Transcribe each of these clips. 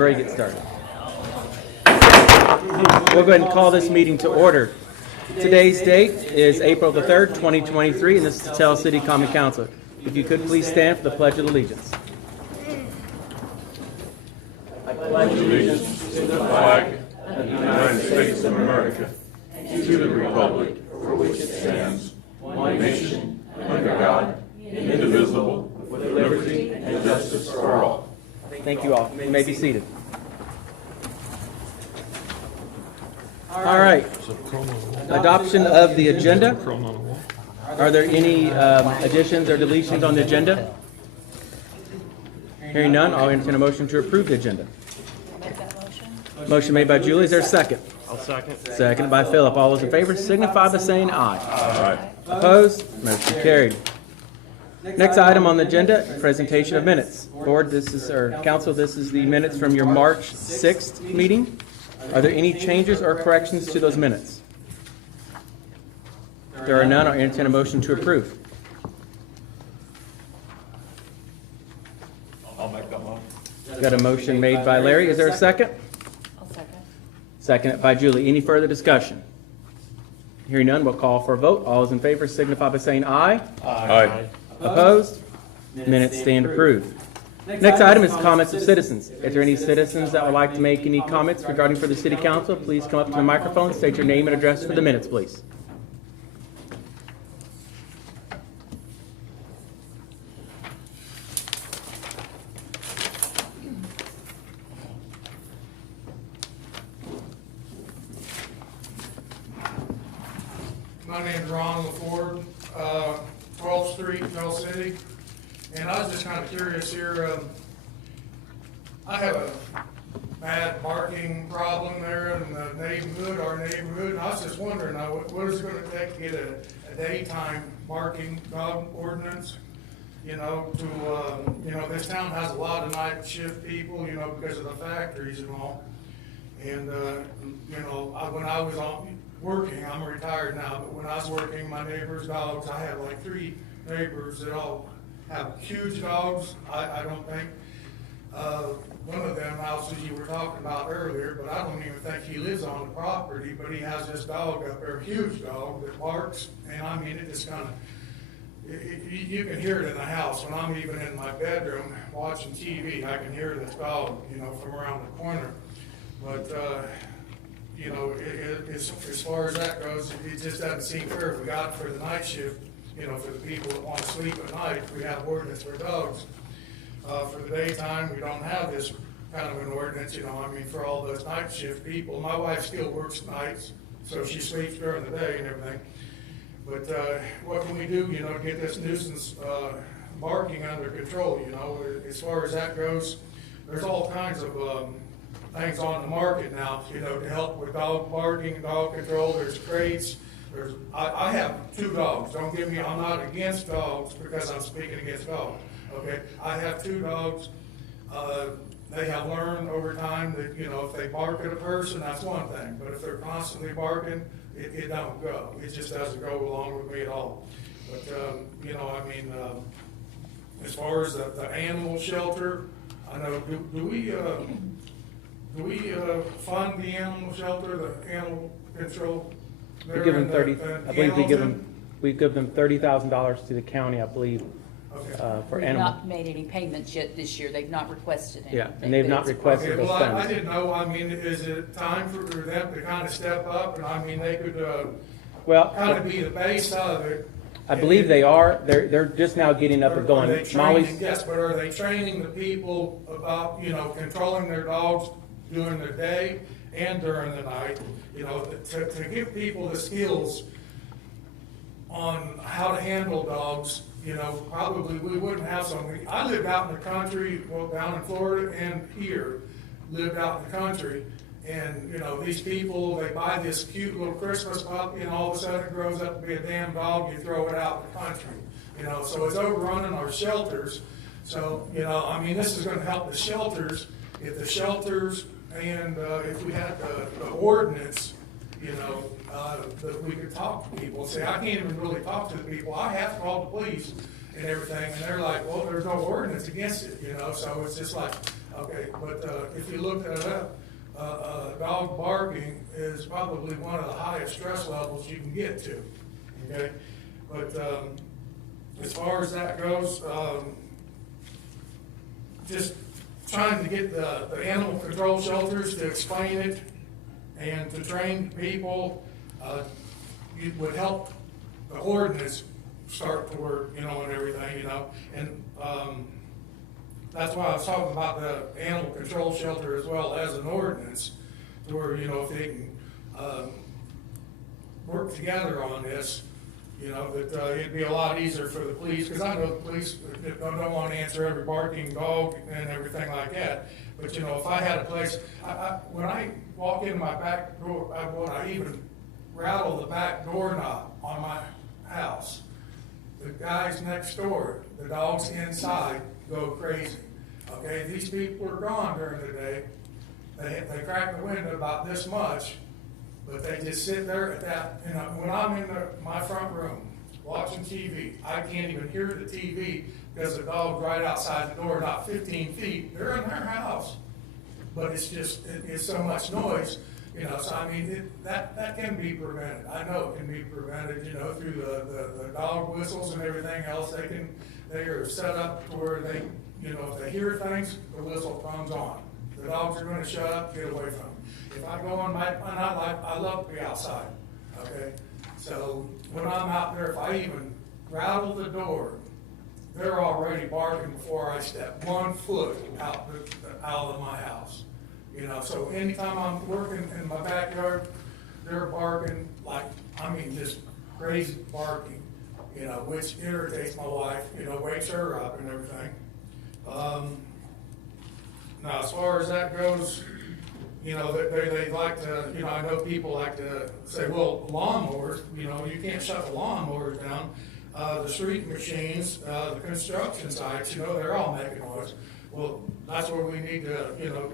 Ready to get started. We'll go ahead and call this meeting to order. Today's date is April the 3rd, 2023, and this is the Tell City Common Council. If you could please stand for the Pledge of Allegiance. I pledge allegiance to the flag of the United States of America and to the republic for which it stands, one nation, under God, indivisible, with liberty and justice for all. Thank you all. You may be seated. All right. Adoption of the agenda. Are there any additions or deletions on the agenda? Hearing none, I'll entertain a motion to approve the agenda. Make that motion. Motion made by Julie. Is there a second? I'll second. Seconded by Philip. All those in favor signify by saying aye. Aye. Opposed? Motion carried. Next item on the agenda, presentation of minutes. Board, council, this is the minutes from your March 6th meeting. Are there any changes or corrections to those minutes? If there are none, I'll entertain a motion to approve. I'll make that motion. Got a motion made by Larry. Is there a second? I'll second. Seconded by Julie. Any further discussion? Hearing none, we'll call for a vote. All those in favor signify by saying aye. Aye. Opposed? Minutes stand approved. Next item is comments of citizens. If there are any citizens that would like to make any comments regarding for the city council, please come up to the microphone, state your name and address for the minutes, please. My name's Ron LaFord, 12th Street, Tell City, and I was just kind of curious here. I have a bad barking problem there in the neighborhood, our neighborhood, and I was just wondering, what is it going to take to get a daytime barking dog ordinance? You know, this town has a lot of night shift people, because of the factories and all. And, when I was working, I'm retired now, but when I was working, my neighbor's dogs, I had like 3 neighbors that all have huge dogs. I don't think, one of them houses you were talking about earlier, but I don't even think he lives on the property, but he has this dog up there, a huge dog that barks, and I mean, it just kind of, you can hear it in the house. When I'm even in my bedroom watching TV, I can hear this dog, from around the corner. But, as far as that goes, it just doesn't seem fair. If we got it for the night shift, for the people that want to sleep at night, we have ordinance for dogs. For the daytime, we don't have this kind of an ordinance, for all those night shift people. My wife still works nights, so she sleeps during the day and everything. But what can we do, to get this nuisance barking under control, As far as that goes, there's all kinds of things on the market now, to help with dog barking, dog control. There's crates. I have 2 dogs. Don't get me, I'm not against dogs because I'm speaking against dogs. Okay, I have 2 dogs. They have learned over time that, if they bark at a person, that's one thing. But if they're constantly barking, it don't go. It just doesn't go along with me at all. But, as far as the animal shelter, I know, do we fund the animal shelter, the animal control? We give them we give them $30,000 to the county, I believe, Okay. for We've animal. not made any payments yet this year. They've not requested anything. Yeah, and they've not requested Okay, those well, I funds. didn't know, is it time for them to kind of step up? And they could Well, kind of be the base of it. I believe they are. They're just now getting up and Are going. they training, Molly's, yes, but are they training the people about, controlling their dogs during the day and during the night? To give people the skills on how to handle dogs, probably we wouldn't have something. I lived out in the country, well, down in Florida and here, lived out in the country. And, these people, they buy this cute little Christmas puppy and all of a sudden it grows up to be a damn dog, you throw it out in the country. So it's overrunning our shelters. So, this is gonna help the shelters. If the shelters and if we had the ordinance, that we could talk to people. See, I can't even really talk to the people. I have to call the police and everything, and they're like, well, there's no ordinance against it, so it's just like, Okay, but, if you look at it up, dog barking is probably one of the highest stress levels you can get to, okay? But, as far as that goes, just trying to get the animal control shelters to explain it and to train people, it would help the ordinance start to work, you know, and everything, you know, and, that's why I was talking about the animal control shelter as well as an ordinance, to where, you know, if they can, work together on this, you know, that, it'd be a lot easier for the police, because I know the police don't want to answer every barking dog and everything like that, but, you know, if I had a place, when I walk in my back door, I even rattle the back doorknob on my house. The guys next door, the dogs inside go crazy. Okay, these people are gone during the day. They crack the window about this much, but they just sit there at that, you know, when I'm in my front room watching TV, I can't even hear the TV because the dog's right outside the door, not 15 feet. They're in their house. But it's just, it's so much noise, you know, so I mean, that can be prevented. I know it can be prevented, you know, through the dog whistles and everything else. They are set up to where they, you know, if they hear things, the whistle comes on. The dogs are gonna shut up, get away from them. If I go on my nightlife, I love to be outside, okay? So when I'm out there, if I even rattle the door, they're already barking before I step 1 foot out of my house. You know, so anytime I'm working in my backyard, they're barking like, I mean, just crazy barking, you know, which irritates my wife, you know, wakes her up and everything. Now, as far as that goes, you know, they like to, you know, I know people like to say, well, lawnmowers, you know, you can't shut the lawnmowers down. The street machines, the construction sites, you know, they're all making noise. Well, that's where we need to, you know,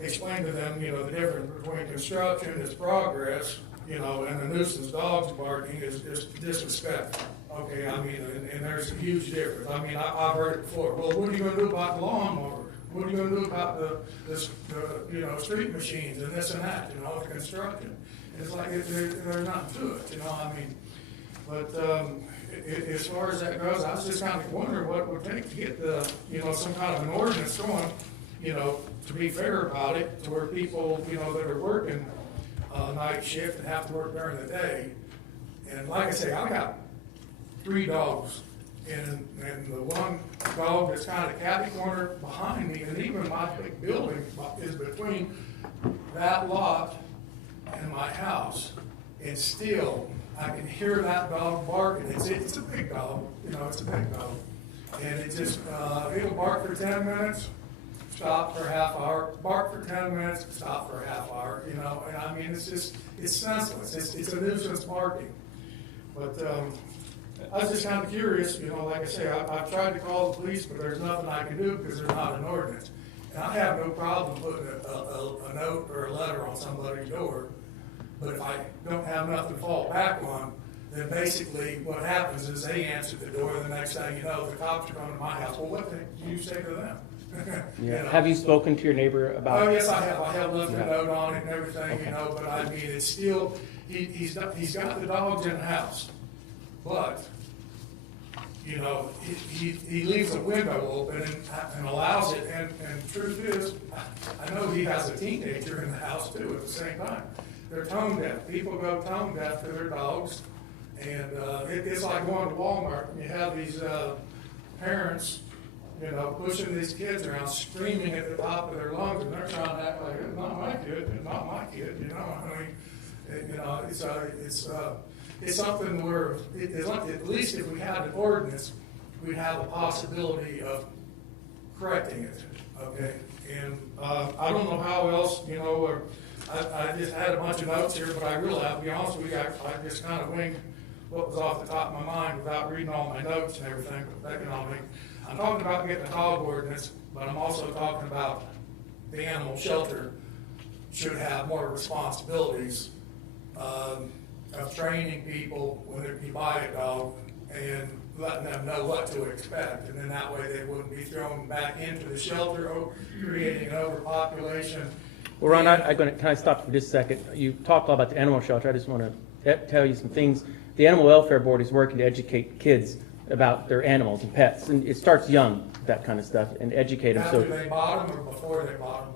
explain to them, you know, the difference between construction is progress, you know, and the nuisance dogs barking is disrespectful. Okay, I mean, and there's a huge difference. I mean, I've heard it before. Well, what are you gonna do about the lawnmower? What are you gonna do about the you know, street machines and this and that, you know, the construction? It's like, there's nothing to it, you know, I mean, but, as far as that goes, I was just kind of wondering what it would take to get the, you know, some kind of an ordinance going, you know, to be fair about it, to where people, you know, that are working night shift and have to work during the day. And like I say, I got 3 dogs, and the one dog that's kind of catty corner behind me, and even my big building is between that lot and my house, and still I can hear that dog barking. It's a big dog, you know, it's a big dog, and it just it'll bark for 10 minutes, stop for a half hour, bark for 10 minutes, stop for a half hour, you know, and I mean, it's senseless. It's a nuisance barking. But I was just kind of curious, you know, like I say, I've tried to call the police, but there's nothing I can do because there's not an ordinance. And I have no problem putting a note or a letter on somebody's door, but if I don't have nothing to fall back on, then basically what happens is they answer the door, and the next thing you know, the cops are coming to my house. Well, what do you say to them? Yeah. You know? Have you spoken to your neighbor about? Oh, yes, I have. I have left a Yeah. note on it and everything, Okay. you know, but I mean, it's still, he's got the dogs in the house, but, you know, he leaves a window open and allows it, and the truth is, I know he has a teenager in the house too at the same time. They're tone deaf. People go tone deaf to their dogs, and it's like going to Walmart and you have these parents, you know, pushing these kids around, screaming at the top of their lungs, and they're trying to act like, it's not my kid, it's not my kid, you know, I mean, you know, it's something where, at least if we had an ordinance, we'd have a possibility of correcting it, okay? And I don't know how else, you know, or I just had a bunch of notes here, but I really, I'll be honest with you, I just kind of winged what was off the top of my mind without reading all my notes and everything, but that can all be. I'm talking about getting a dog ordinance, but I'm also talking about the animal shelter should have more responsibilities of training people when you buy a dog, and letting them know what to expect, and then that way they wouldn't be thrown back into the shelter, creating an overpopulation. Well, Ron, can I stop for just a second? You talked all about the animal shelter. I just want to tell you some things. The Animal Welfare Board is working to educate kids about their animals and pets, and it starts young, that kind of stuff, and educate them. After So they bought them or before they bought them?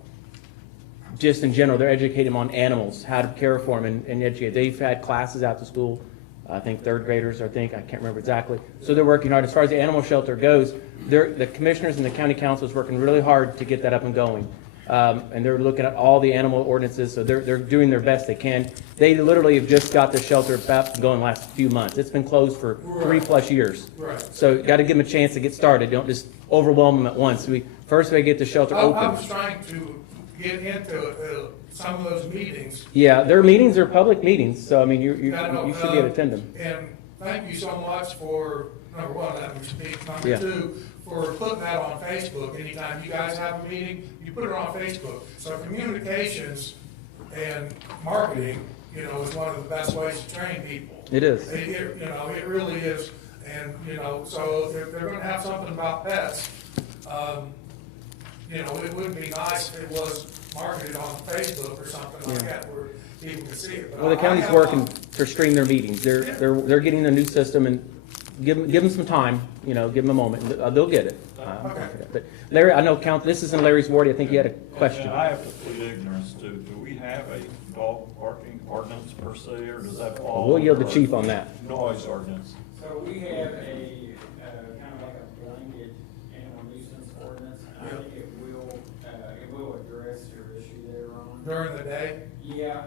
just in general, they're educating them on animals, how to care for them, and educate. They've had classes out to school, I think third graders, I can't remember exactly. So they're working hard. As far as the animal shelter goes, the commissioners and the county council is working really hard to get that up and going. And they're looking at all the animal ordinances, so they're doing their best they can. They literally have just got the shelter about going last few months. It's been closed for 3+ years. Right. So you got to give them a chance to get started. Don't just overwhelm them at once. First we get the shelter I open. was trying to get into some of those meetings. Yeah, their meetings are public meetings, so I mean, you I should be able to attend them. And thank you so much for, number one, letting me speak. Number Yeah. two, for putting that on Facebook. Anytime you guys have a meeting, you put it on Facebook. So communications and marketing, is one of the best ways to train people. It is. It really is. And, so if they're gonna have something about pets, it would be nice if it was marketed on Facebook or something like that where people could see it. But Well, the I county's have working to stream their meetings. They're getting a new system, and give them some time, give them a moment. They'll get it. Okay. But Larry, I know this isn't Larry's ward. I think you had a question. And I have complete ignorance too. Do we have a dog barking ordinance per se, or does that fall? We'll yield the under chief on that. Noise ordinance. So we have a, kind of like a blanket animal nuisance ordinance, and I think it will address your issue there, Ron. During the day? Yeah.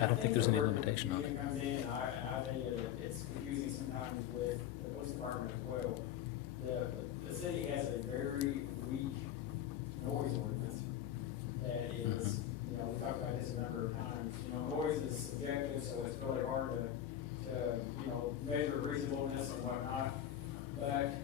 I don't think there's any limitation on it. Comes in, I think it's confusing sometimes with the police department as well. The city has a very weak noise ordinance that is, we talked about this a number of times. Noise is subjective, so it's really hard to measure reasonableness and whatnot. But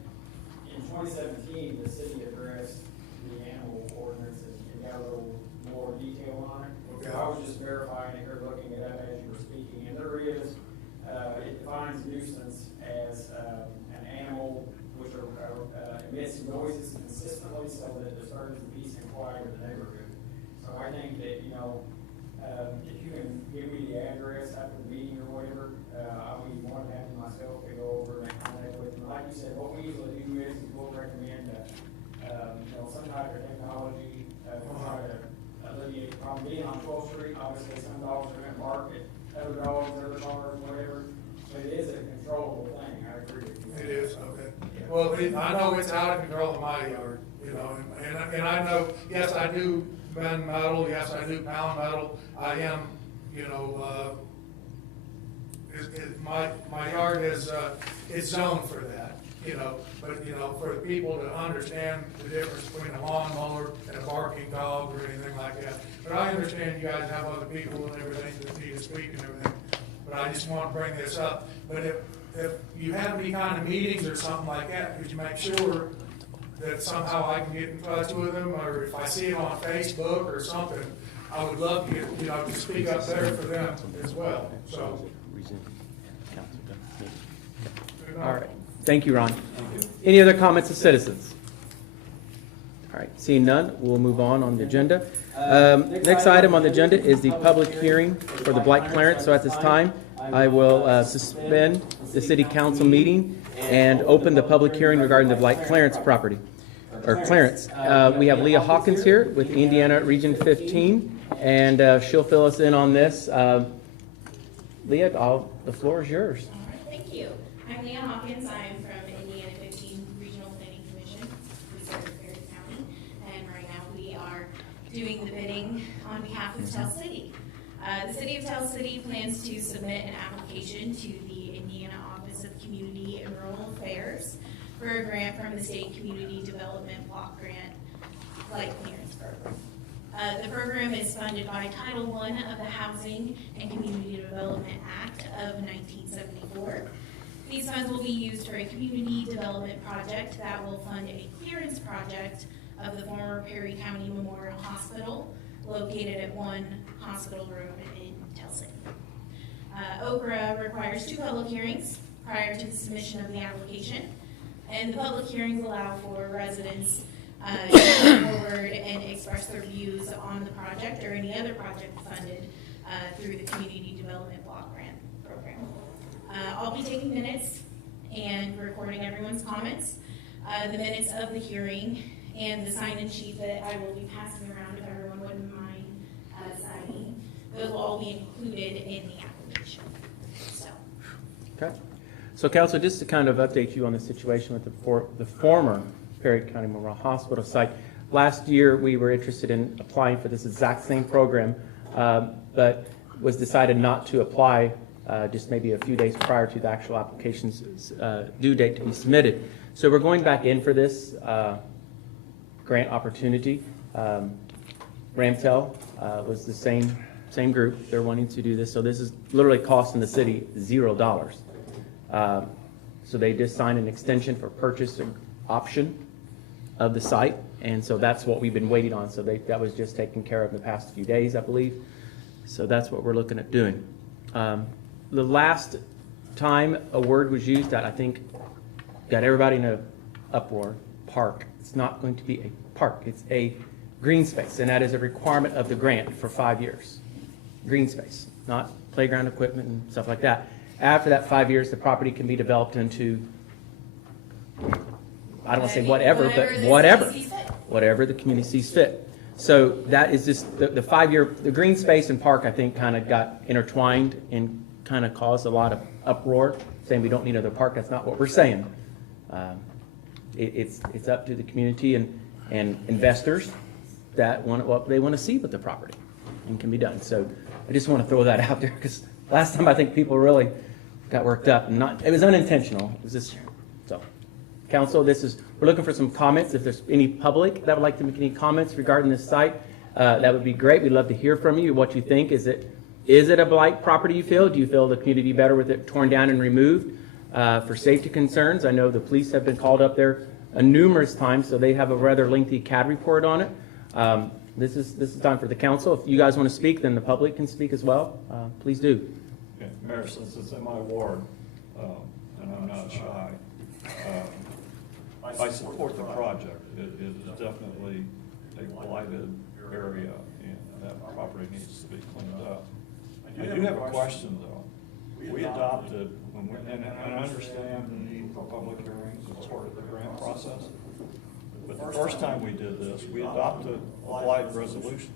in 2017, the city addressed the animal ordinance and got a little more detail on it. Okay. So I was just verifying it or looking it up as you were speaking, and there is, it defines nuisance as an animal which emits noises consistently so that it disturbs the peace and quiet of the neighborhood. So I think that, if you can give me the address after the meeting or whatever, I'll be more than happy myself to go over and make contact with them. Like you said, what we usually do is we'll recommend, some type of technology, to try to alleviate the problem. Being on 12th Street, obviously some dogs are gonna bark at other dogs, other cars, whatever, but it is a controllable thing, I agree with you. It is, okay. Well, I know it's out of control in my yard, and I know, yes, I do bend metal, yes, I do pound metal. I am, my yard is, it's zoned for that, but, for the people to understand the difference between a lawnmower and a barking dog or anything like that. But I understand you guys have other people and everything that need to speak and everything, but I just want to bring this up. But if you have any kind of meetings or something like that, could you make sure that somehow I can get in touch with them, or if I see it on Facebook or something, I would love to get, to speak up there for them as well, so. All right. Thank you, Ron. Any other comments of citizens? All right. Seeing none, we'll move on the agenda. Next item on the agenda is the public hearing for the blight clearance. So at this time, I will suspend the city council meeting and open the public hearing regarding the blight clearance property, or clearance. We have Leah Hawkins here with Indiana Region 15, and she'll fill us in on this. Leah, the floor is yours. All right, thank you. I'm Leah Hawkins. I'm from Indiana 15 Regional Planning Commission. We serve Perry County, and right now we are doing the bidding on behalf of Tell City. The City of Tell City plans to submit an application to the Indiana Office of Community and Rural Affairs for a grant from the State Community Development Block Grant Blight Clearance Program. The program is funded by Title I of the Housing and Community Development Act of 1974. These funds will be used for a community development project that will fund a clearance project of the former Perry County Memorial Hospital, located at 1 Hospital Road in Tell City. OCRA requires 2 public hearings prior to the submission of the application. And the public hearings allow for residents to come forward and express their views on the project or any other project funded through the Community Development Block Grant Program. I'll be taking minutes and recording everyone's comments. The minutes of the hearing and the sign-in sheet that I will be passing around, if everyone wouldn't mind signing, those will all be included in the application. So. Okay. So council, just to kind of update you on the situation with the former Perry County Memorial Hospital site. Last year, we were interested in applying for this exact same program, but was decided not to apply just maybe a few days prior to the actual application's due date to be submitted. So we're going back in for this grant opportunity. Ramtel was the same group. They're wanting to do this. So this is literally costing the city $0. So they just signed an extension for purchase option of the site, and so that's what we've been waiting on. So that was just taken care of in the past few days, I believe. So that's what we're looking at doing. The last time a word was used that I think got everybody in an uproar, park. It's not going to be a park. It's a green space, and that is a requirement of the grant for 5 years. Green space, not playground equipment and stuff like that. After that 5 years, the property can be developed into, I don't want to say whatever, but whatever the community sees fit. So that is just the 5 year, the green space and park, I think, kind of got intertwined and kind of caused a lot of uproar, saying we don't need another park. That's not what we're saying. It's up to the community and investors that want what they want to see with the property and can be done. So I just want to throw that out there because last time I think people really got worked up and it was unintentional. It was just so. Council, we're looking for some comments. If there's any public that would like to make any comments regarding this site, that would be great. We'd love to hear from you, what you think. Is it a blight property you feel? Do you feel the community would be better with it torn down and removed for safety concerns? I know the police have been called up there numerous times, so they have a rather lengthy CAD report on it. This is time for the council. If you guys want to speak, then the public can speak as well. Please do. Okay, Mayor, since it's in my ward, and I'm not shy, I support the project. It is definitely a blighted area, and that property needs to be cleaned up. I do have a question, though. We adopted, and I understand the need for public hearings as part of the grant process, but the first time we did this, we adopted a blight resolution.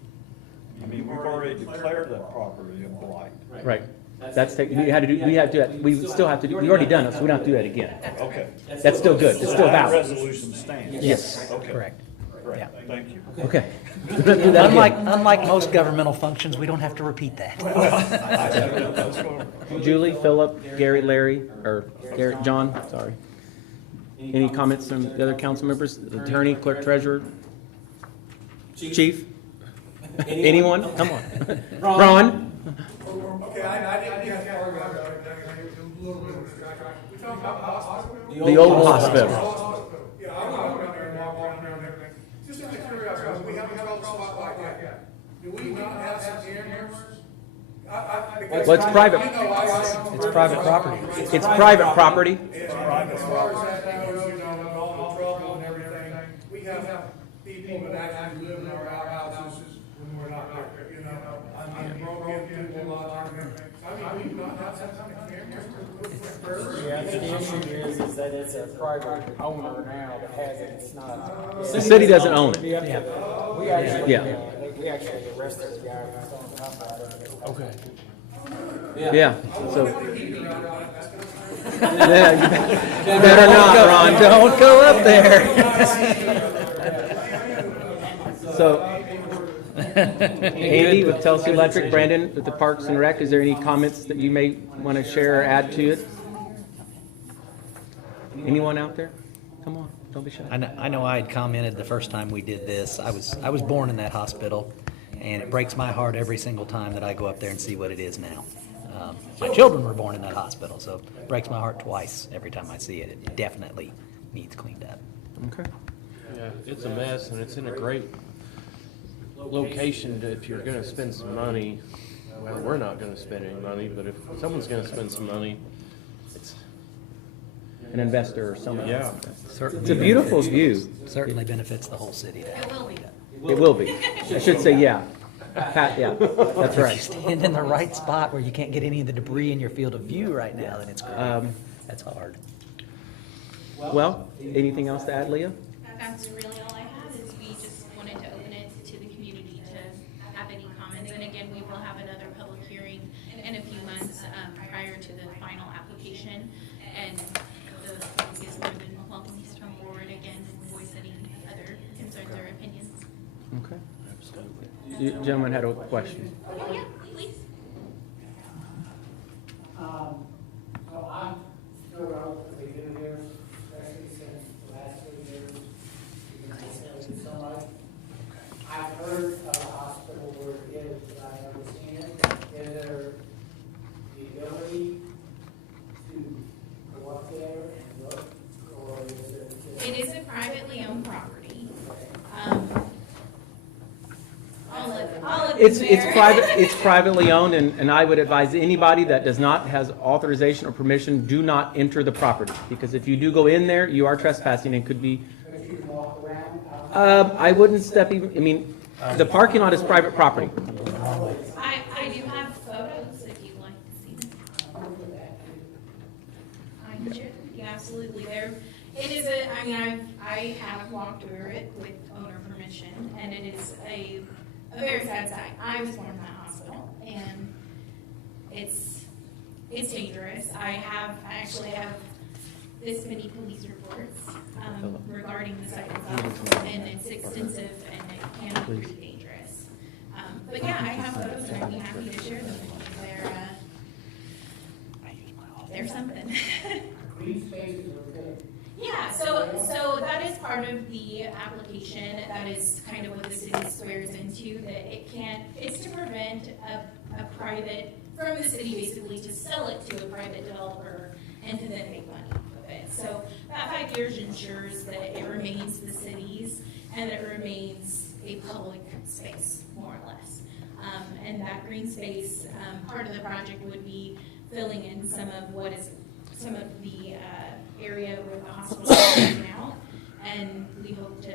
I mean, we've already declared that property a blight. Right. We had to do that. We still have to do. We've already done it, so we don't have to do that again. Okay. That's still good. It's still That valid. resolution stands. Yes. Okay. Correct. Great. Yeah. Thank you. Okay. Do that again. Unlike most governmental functions, we don't have to repeat that. Julie, Philip, Gary, Larry, or Gary, John, sorry. Any comments from the other council members? Attorney, clerk, treasurer? Chief? Anyone? Come on. Ron? Okay, I didn't get a little bit of distraction. We talking about the hospital? The old hospital. Yeah, I want to go there and walk around there and everything. Just out of curiosity, we have a trouble spot like that. Do we not have some cameras? Well, it's private. It's private property. It's private property. As far as that goes, all the trouble and everything, we have people that actually live in our houses when we're not there, you know. I mean, broke into a lot and everything. I mean, we do not have some kind of cameras. Yeah, I think the issue is that it's a private owner now that has it, it's not. The city doesn't own it. We actually, Yeah. we actually arrested the guy who was on top of it. Okay. Yeah, so. Yeah, you better not, Ron. Don't go up there. So, Andy with Telsey Electric, Brandon with the Parks and Rec, is there any comments that you may want to share or add to it? Anyone out there? Come on, don't be shy. I know I had commented the first time we did this. I was born in that hospital, and it breaks my heart every single time that I go up there and see what it is now. My children were born in that hospital, so it breaks my heart twice every time I see it. It definitely needs cleaned up. Okay. Yeah, it's a mess, and it's in a great location if you're going to spend some money. Well, we're not going to spend any money, but if someone's going to spend some money, an investor or someone Yeah. else. It's Certainly a beautiful view. Certainly benefits the whole city to have It will be. It will be. I should say, yeah. Pat, yeah, that's If you right. stand in the right spot where you can't get any of the debris in your field of view right now, then it's great. That's hard. Well, anything else to add, Leah? That's really all I have, is we just wanted to open it to the community to have any comments. And again, we will have another public hearing in a few months prior to the final application. And the public is more than welcome to come forward again and voice any other concerns or opinions. Okay. You gentlemen had a question. Oh, yeah, please. So I'm still relatively new here, especially since the last 3 years, you've been listening to so much. I've heard of a hospital where it is, but I've never seen it. Is there the ability to go up there and look, or is it just? It is a privately owned property. I'll let the It's mayor- private, it's privately owned, and I would advise anybody that does not has authorization or permission, do not enter the property. Because if you do go in there, you are trespassing and could be, If you can walk around, I wouldn't step even, I mean, the parking lot is private property. I do have photos if you'd like to see them. I'm sure, yeah, absolutely. It is I mean, I have walked through it with owner permission, and it is a very sad sight. I was born in that hospital, and it's dangerous. I actually have this many police reports regarding the site itself, and it's extensive and it can be pretty dangerous. But yeah, I have photos, and I'd be happy to share them with you. They're something. green spaces are good. Yeah, so that is part of the application. That is kind of what the city swears into, that it's to prevent a private, from the city basically, to sell it to a private developer and to then make money off of it. So that 5 years ensures that it remains the city's and that it remains a public space, more or less. And that green space, part of the project would be filling in some of the area where the hospital is right now, and we hope to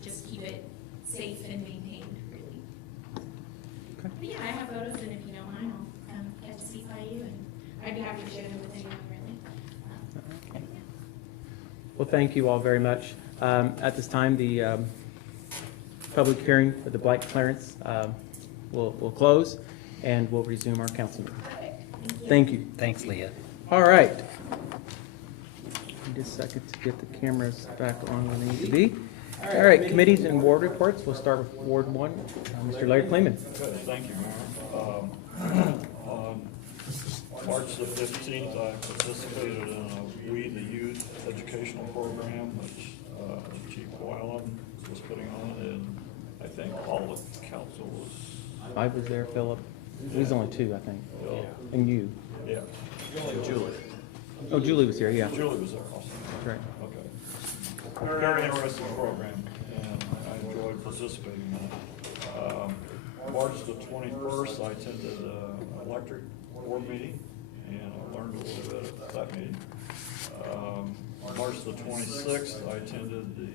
just keep it safe and maintained, really. But yeah, I have photos, and if you don't mind, I'll get to speak by you, and I'd be happy to share them with anyone, really. Well, thank you all very much. At this time, the public hearing for the blight clearance will close, and we'll resume our council meeting. Thank you. Thanks, Leah. All right. Just a second to get the cameras back on where they need to be. All right, committees and ward reports. We'll start with Ward 1. Mr. Larry Kleeman. Okay, thank you, Mayor. On March the 15th, I participated in a We the Youth educational program, which Chief Wyland was putting on, and I think all the council was, I was there, Philip. It was only 2, I think. And you. yeah. Julie. Oh, Julie was here, yeah. Julie was there also. That's right. Okay. Very interesting program, and I enjoyed participating in it. March the 21st, I attended an electric board meeting, and I learned a little bit at that meeting. March the 26th, I attended the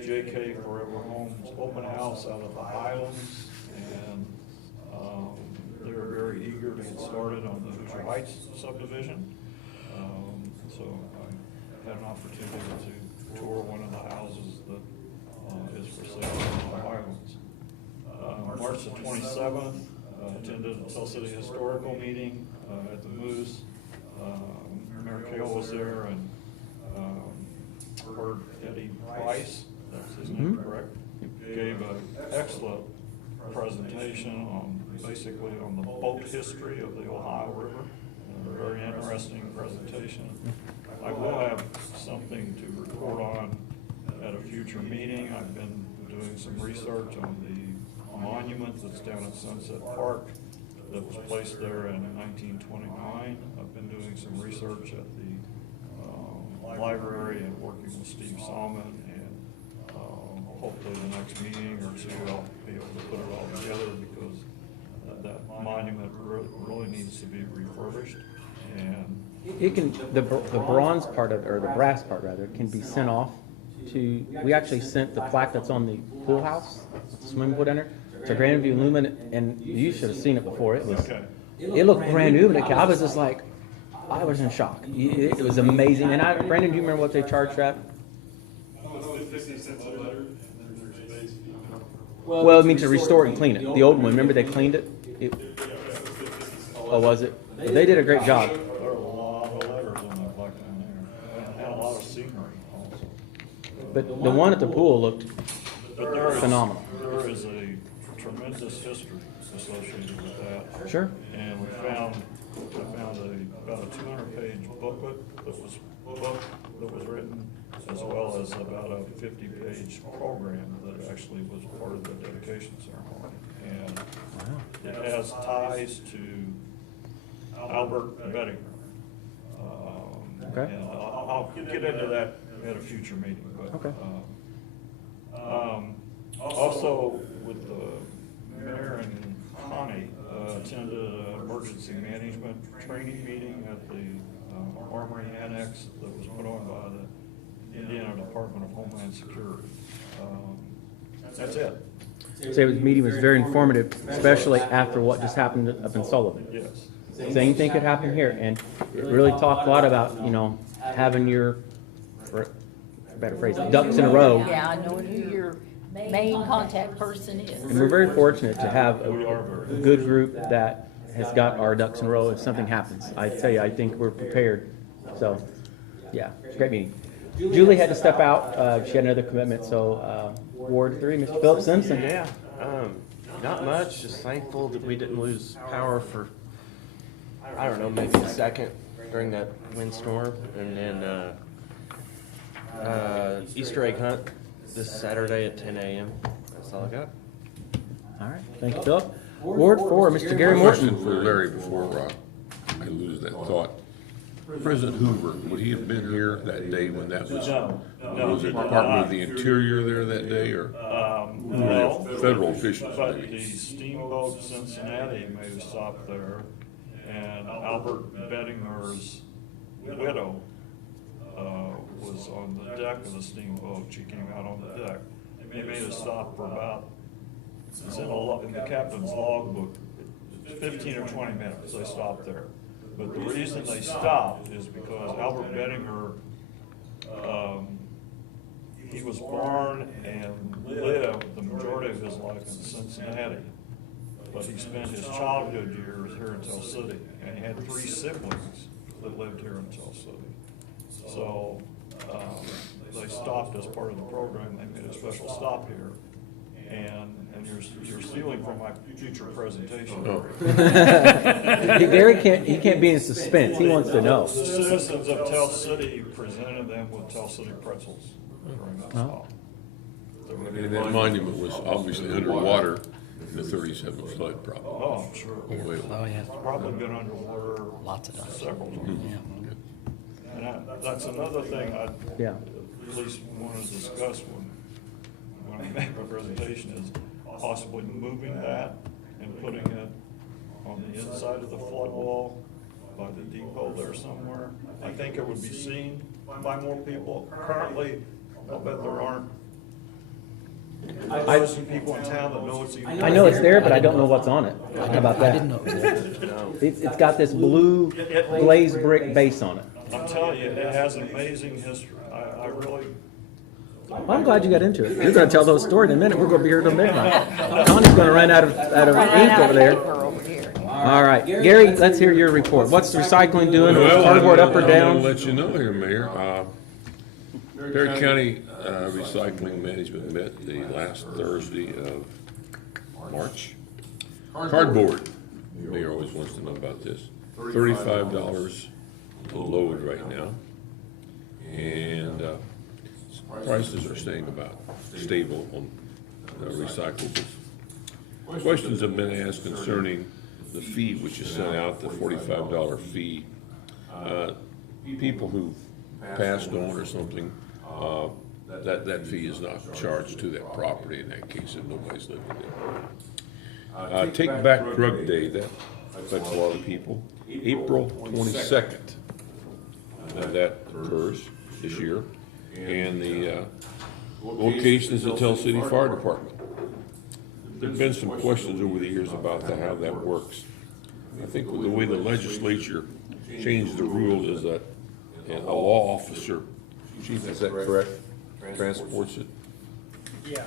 JK Forever Homes open house out of the Highlands, and they were very eager to get started on the Hoosier Heights subdivision. So I had an opportunity to tour one of the houses that is for sale in the Highlands. March the 27th, attended a Tell City Historical meeting at the Moose. Mayor Kale was there, and heard Eddie Price, that's his name, correct? Gave an excellent presentation on, basically on the boat history of the Ohio River. A very interesting presentation. I will have something to report on at a future meeting. I've been doing some research on the monument that's down at Sunset Park that was placed there in 1929. I've been doing some research at the library and working with Steve Salmon, and hopefully the next meeting or two I'll be able to put it all together, because that monument really needs to be refurbished, and It can, the bronze part of, or the brass part rather, can be sent off to, we actually sent the plaque that's on the pool house, swimming pool down there, to Grandview Lumen, and you should have seen it before. It was, Okay. it looked brand new, and I was just like, I was in shock. It was amazing. And Brandon, do you remember what they charged that? 50 cents a letter, and then there's base fee. Well, I mean to restore it and clean it. The old one, remember they cleaned it? Oh, was it? They did a great job. There were a lot of letters on that plaque down there, and a lot of scenery also. But the one at the pool looked But there is, phenomenal. there is a tremendous history associated with that. Sure. And we found about a 200-page booklet that was written, as well as about a 50-page program that actually was part of the dedication ceremony. And it has ties to Albert Bettinger. Okay. And I'll get into that at a future meeting, but. Okay. Also, with the mayor and Connie, attended an emergency management training meeting at the Armory Annex that was put on by the Indiana Department of Homeland Security. That's it. So the meeting was very informative, especially after what just happened up in Sullivan. Yes. Same thing could happen here, and it really talked a lot about, having your, better phrase, ducks in a row. Yeah, knowing who your main contact person is. And we're very fortunate to have a good group that has got our ducks in a row if something happens. I tell you, I think we're prepared. So, yeah, it's a great meeting. Julie had to step out. She had another commitment, so Ward 3, Mr. Philip Simpson. Yeah, not much, just thankful that we didn't lose power for, I don't know, maybe a second during that windstorm. And then Easter egg hunt this Saturday at 10 a.m. That's all I got. All right, thank you, Philip. Ward 4, Mr. Gary Morton. Question for Larry before I lose that thought. President Hoover, would he have been here that day when that was? No. Was it Department of the Interior there that day, or? No. Federal officials, But maybe. the steamboat Cincinnati made a stop there, and Albert Bettinger's widow was on the deck of the steamboat. She came out on the deck. They made a stop for about, it's in the captain's logbook, 15 or 20 minutes. They stopped there. But the reason they stopped is because Albert Bettinger, he was born and lived the majority of his life in Cincinnati. But he spent his childhood years here in Tell City, and he had 3 siblings that lived here in Tell City. So they stopped as part of the program. They made a special stop here. And you're stealing from my future presentation. Gary can't be in suspense. He wants to know. The citizens of Tell City presented them with Tell City pretzels during that stop. And that monument was obviously underwater in the 37 flood problem. Oh, I'm sure. Oh, yeah. It's probably been underwater Lots of times. several times. Yeah. And that's another thing I Yeah. at least want to discuss when I make my presentation, is possibly moving that and putting it on the inside of the flood wall by the depot there somewhere. I think it would be seen by more people. Currently, I'll bet there aren't. There's some people in town that know it's even. I know it's there, but I don't know what's on it. How about I didn't that? know it was there. It's got this blue glazed brick base on it. I'm telling you, it has amazing history. I really. Well, I'm glad you got into it. You're going to tell those stories in a minute. We're going to be here till midnight. Connie's going to run out of ink over there. Over here. All right, Gary, let's hear your report. What's recycling doing? Well, Cardboard up or I'm down? gonna let you know here, Mayor. Perry County Recycling Management met the last Thursday of March. Cardboard, the mayor always wants to know about this. $35 a load right now. And prices are staying about stable on recyclables. Questions have been asked concerning the fee which is sent out, the $45 fee. People who've passed on or something, that fee is not charged to that property in that case if nobody's living there. Take Back Drug Day, that affects a lot of people. April 22nd that occurs this year. And the location is the Tell City Fire Department. There've been some questions over the years about how that works. I think the way the legislature changed the rule is that a law officer, chief, is that correct? Transports it Yeah.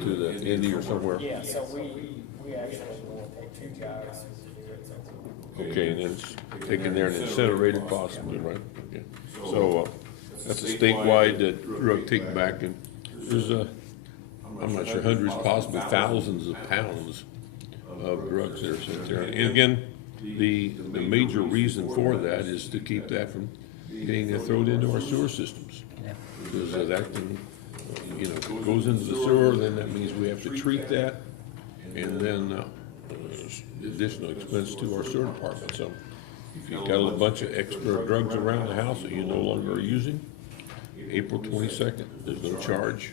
to the Indy or somewhere? Yeah, so we actually will take 2 guys to do it. So Okay, and then it's taken there and incinerated possibly, right? Okay. So, that's a statewide drug take back, and there's I'm not sure, hundreds, possibly thousands of pounds of drugs that are sent there. And again, the major reason for that is to keep that from getting thrown into our sewer systems. Because that can, goes into the sewer, then that means we have to treat that, and then additional expense to our sewer department. So if you've got a bunch of extra drugs around the house that you no longer are using, April 22nd, there's no charge.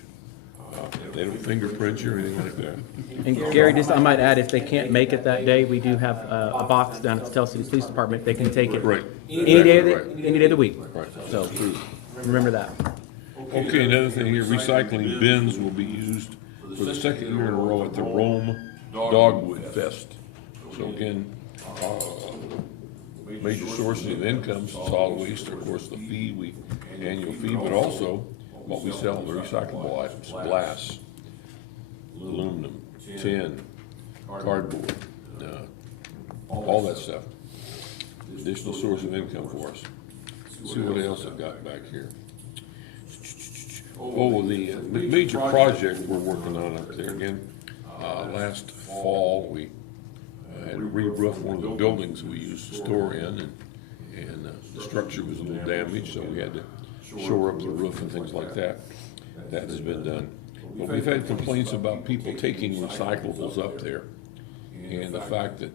They don't fingerprint you or anything like that. And Gary, just, I might add, if they can't make it that day, we do have a box down at the Tell City Police Department. They can take it Right. any day of Exactly the, any day of the week. Right. So remember that. Okay, another thing here, recycling bins will be used for the second year in a row at the Rome Dogwood Fest. So again, major sources of income, solid waste, of course, the fee, annual fee, but also what we sell, the recyclable items, glass, aluminum, tin, cardboard, all that stuff. Additional source of income for us. Let's see what else I've got back here. Oh, the major project we're working on up there again. Last fall, we had re-roofed one of the buildings we used to store in, and the structure was a little damaged, so we had to shore up the roof and things like that. That has been done. But we've had complaints about people taking recyclables up there, and the fact that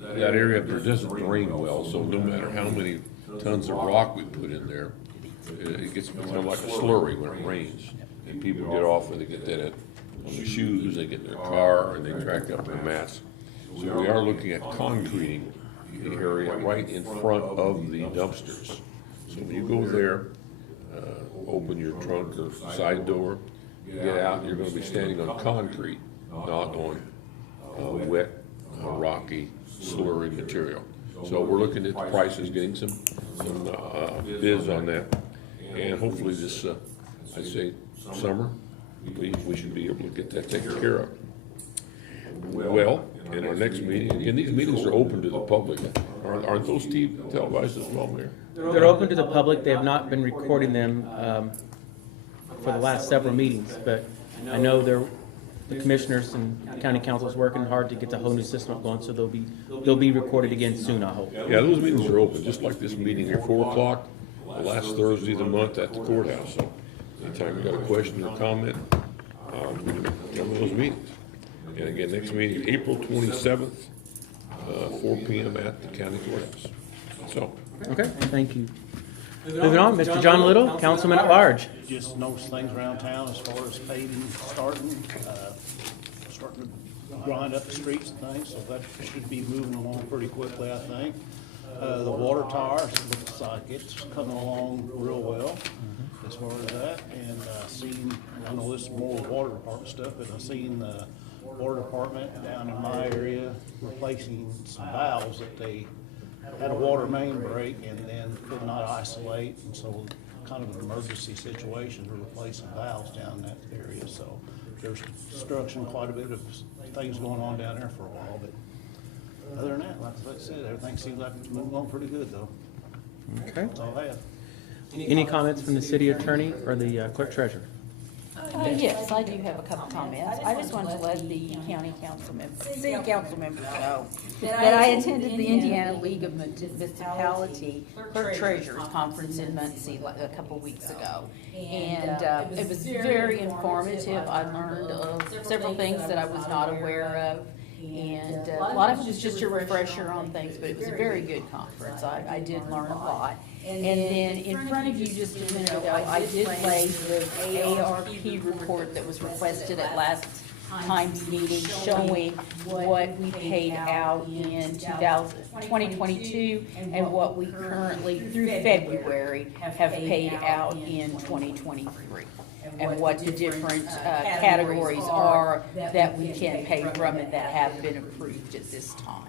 that area up there doesn't drain well, so no matter how many tons of rock we put in there, it gets kind of like a slurry when it rains. And people get off and they get that on their shoes, they get in their car, and they track up their mats. So we are looking at concreting the area right in front of the dumpsters. So when you go there, open your trunk or side door, get out, you're gonna be standing on concrete, not on wet, rocky, slurry material. So we're looking at the prices, getting some bids on that. And hopefully this, I'd say, summer, we should be able to get that taken care of. Well, in our next meeting, and these meetings are open to the public. Aren't those televised as well, Mayor? They're open to the public. They have not been recording them for the last several meetings, but I know the commissioners and county council is working hard to get the whole new system going, so they'll be recorded again soon, I hope. Yeah, those meetings are open, just like this meeting here, 4 o'clock, the last Thursday of the month at the courthouse. So anytime you got a question or comment, come to those meetings. And again, next meeting, April 27th, 4 p.m. at the county courthouse. So. Okay, thank you. Moving on, Mr. John Little, Councilman at Large. Just notice things around town as far as paving starting to grind up the streets and things, so that should be moving along pretty quickly, I think. The water tower looks like it's coming along real well as far as that, and I know this is more water department stuff, but I've seen the water department down in my area replacing some valves that they had a water main break and then could not isolate, and so kind of an emergency situation to replace some valves down in that area. So there's construction, quite a bit of things going on down there for a while, but other than that, like I said, everything seems like it's moving along pretty good though. Okay. That's all I have. Any comments from the city attorney or the clerk treasurer? Yes, I do have a couple comments. I just wanted to let the city council members know that I attended the Indiana League of Municipality Clerk Treasurers Conference in Muncie a couple weeks ago. And it was very informative. I learned several things that I was not aware of. And a lot of it was just a refresher on things, but it was a very good conference. I did learn a lot. And then in front of you just a minute ago, I did play the ARP report that was requested at last Times meeting showing what we paid out in 2022 and what we currently, through February, have paid out in 2023. And what the different categories are that we can pay from it that have been approved at this time.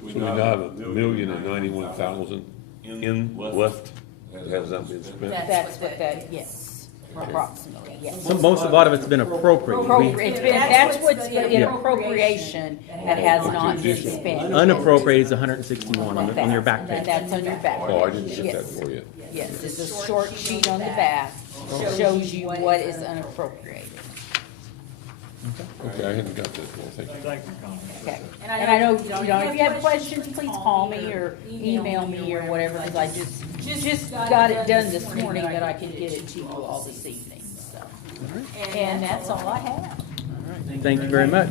So we now have $1,091,000 in left that has not been spent. That's what that, yes, approximately, yes. So most, a lot of it's been appropriated. It's been, that's what's in appropriation that has not been spent. Unappropriated is 161 on your back page. That's on your back. Oh, I didn't get that Yes. for you. Yes, it's a short sheet on the back, shows you what is unappropriated. Okay, I hadn't got this one, thank you. Thank you, Connie. Okay, and I know, if you have questions, please call me or email me or whatever, because I just got it done this morning, that I can get it to you all this evening, so. And that's all I have. Thank you very much.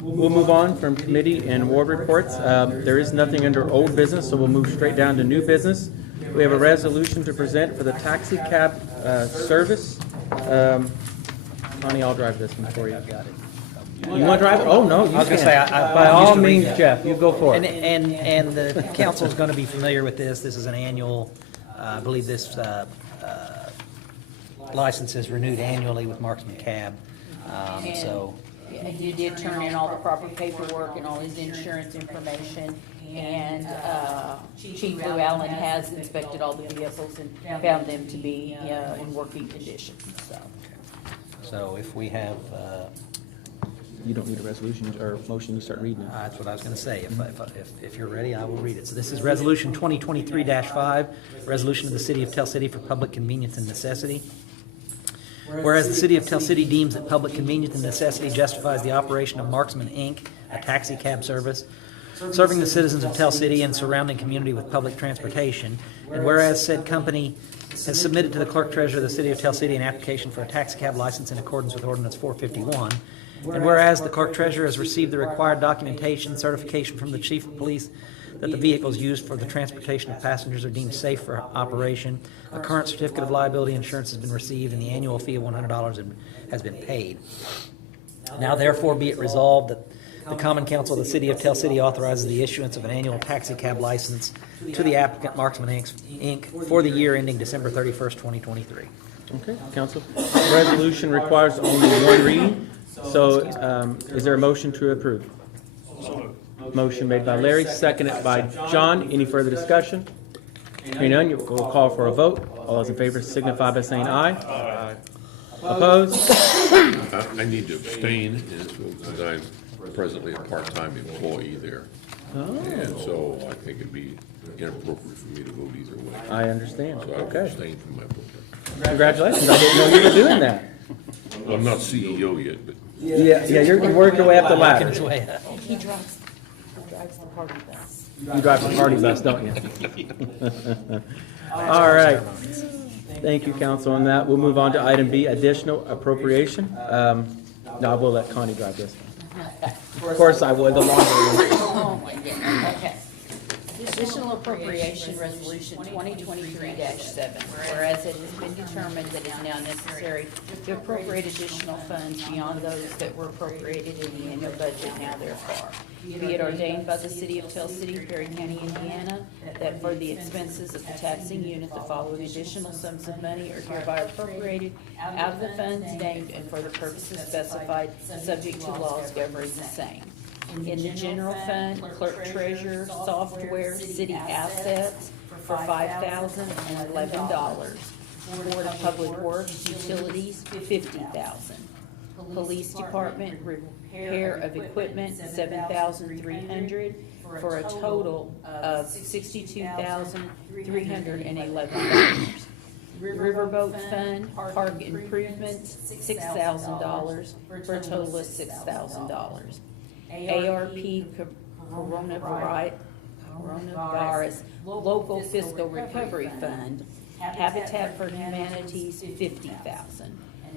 We'll move on from committee and ward reports. There is nothing under old business, so we'll move straight down to new business. We have a resolution to present for the taxi cab service. Connie, I'll drive this one for you. I've got it. You want to drive it? Oh, no, you I was can. gonna say, I By used all to read means, that. Jeff, you go for And, it. and the council's gonna be familiar with this. This is an annual, I believe this, license is renewed annually with Marksman Cab. So, Yeah, he did turn in all the proper paperwork and all his insurance information, and Chief Lou Allen has inspected all the vehicles and found them to be in working condition, so. so if we have, You don't need a resolution or motion to start reading it. that's what I was gonna say. If you're ready, I will read it. So this is Resolution 2023-5, resolution of the City of Tell City for public convenience and necessity. Whereas the City of Tell City deems that public convenience and necessity justifies the operation of Marksman, Inc., a taxi cab service, serving the citizens of Tell City and surrounding community with public transportation. And whereas said company has submitted to the clerk treasurer of the City of Tell City an application for a taxi cab license in accordance with Ordinance 451. And whereas the clerk treasurer has received the required documentation, certification from the chief of police that the vehicles used for the transportation of passengers are deemed safe for operation, a current certificate of liability insurance has been received, and the annual fee of $100 has been paid. Now therefore be it resolved that the Common Council of the City of Tell City authorizes the issuance of an annual taxi cab license to the applicant Marksman Inc. for the year ending December 31st, 2023. Okay, council. Resolution requires only one reading, so is there a motion to approve? Motion made by Larry, seconded by John. Any further discussion? Hearing none, we'll call for a vote. All those in favor signify by saying aye. Aye. Opposed? I need to abstain, because I'm presently a part-time employee there. And so I think it'd be inappropriate for me to vote either way. I understand. So I will Okay. abstain from my vote. Congratulations. I didn't know you were doing that. Well, I'm not CEO yet, but Yeah, you work your way up the Working ladder. its way up. He drives the party bus. You drive the party bus, don't you? All right. Thank you, council, on that. We'll move on to item B, additional appropriation. No, I will let Connie drive this one. Of course I would, the longer. Oh, my goodness, okay. Additional appropriation resolution 2023-7, whereas it has been determined that it is now necessary to appropriate additional funds beyond those that were appropriated in the annual budget now therefore. Be it ordained by the City of Tell City, Perry County, Indiana, that for the expenses of the taxing unit, the following additional sums of money are hereby appropriated out of the funds named and for the purposes specified, subject to laws governing the same. In the general fund, clerk treasurer, software, city assets for $5,011. Board of Public Works, utilities, $50,000. Police department, repair of equipment, $7,300, for a total of $62,311. Riverboat fund, park improvements, $6,000, for a total of $6,000. ARP Coronavirus Local Fiscal Recovery Fund, Habitat for Humanity's $50,000,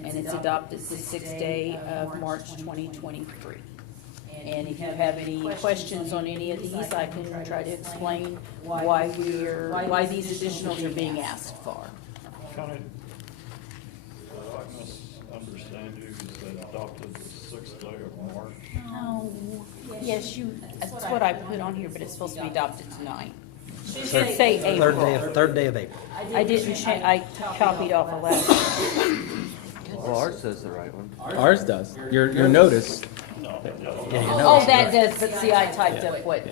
and it's adopted the 6th day of March 2023. And if you have any questions on any of these, I can try to explain why these additionals are being asked for. Connie, I misunderstand you, is that adopted the 6th day of March. No, yes, that's what I put on here, but it's supposed to be adopted tonight. It should say April. Third day of April. I didn't I copied off a letter. Well, ours says the right one. Ours does. Your notice, Oh, that does, but see, I typed up what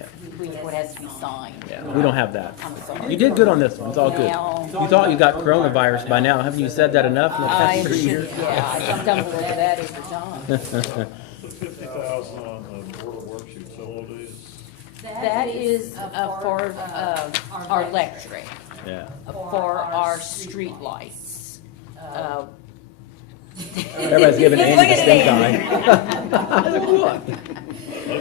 has to be signed. yeah, we don't have that. I'm sorry. You did good on this one, it's all good. No. You thought you got coronavirus by now, haven't you said that enough in the I past 3 should, years? yeah, I stumbled over that every time. The 50,000 on the Board of Works utilities. That is for our electric, Yeah. for our street lights. Everybody's giving Andy the stink eye.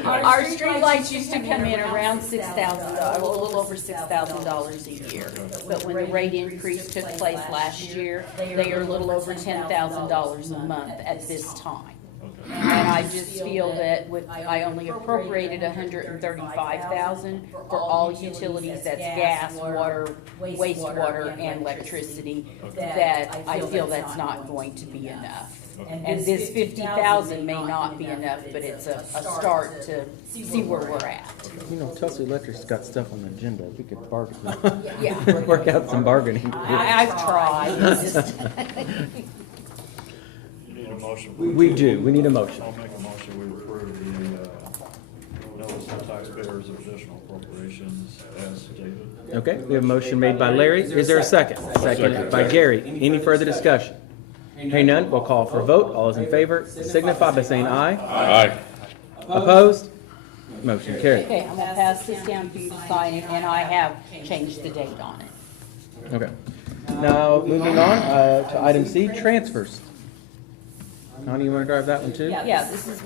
Our street lights used to come in around $6,000, a little over $6,000 a year. But when the rate increase took place last year, they are a little over $10,000 a month at this time. And I just feel that I only appropriated $135,000 for all utilities, that's gas, water, wastewater, and electricity, that I feel that's not going to be enough. And this $50,000 may not be enough, but it's a start to see where we're at. You know, Tulsa Electric's got stuff on the agenda, we could bargain. Yeah. Work out some bargaining. I've tried. It's just- You need a motion. We do, we need a motion. I'll make a motion, we approve the notice of taxpayers of additional appropriations as stated. Okay, we have a motion made by Larry. Is there a second? Second by Gary. Any further discussion? Hearing none, we'll call for a vote. All those in favor signify by saying aye. Aye. Opposed? Motion carried. Okay, I'm gonna pass this down for you to sign it, and I have changed the date on it. Okay. Now, moving on to item C, transfers. Connie, you want to drive that one too? Yeah, this is,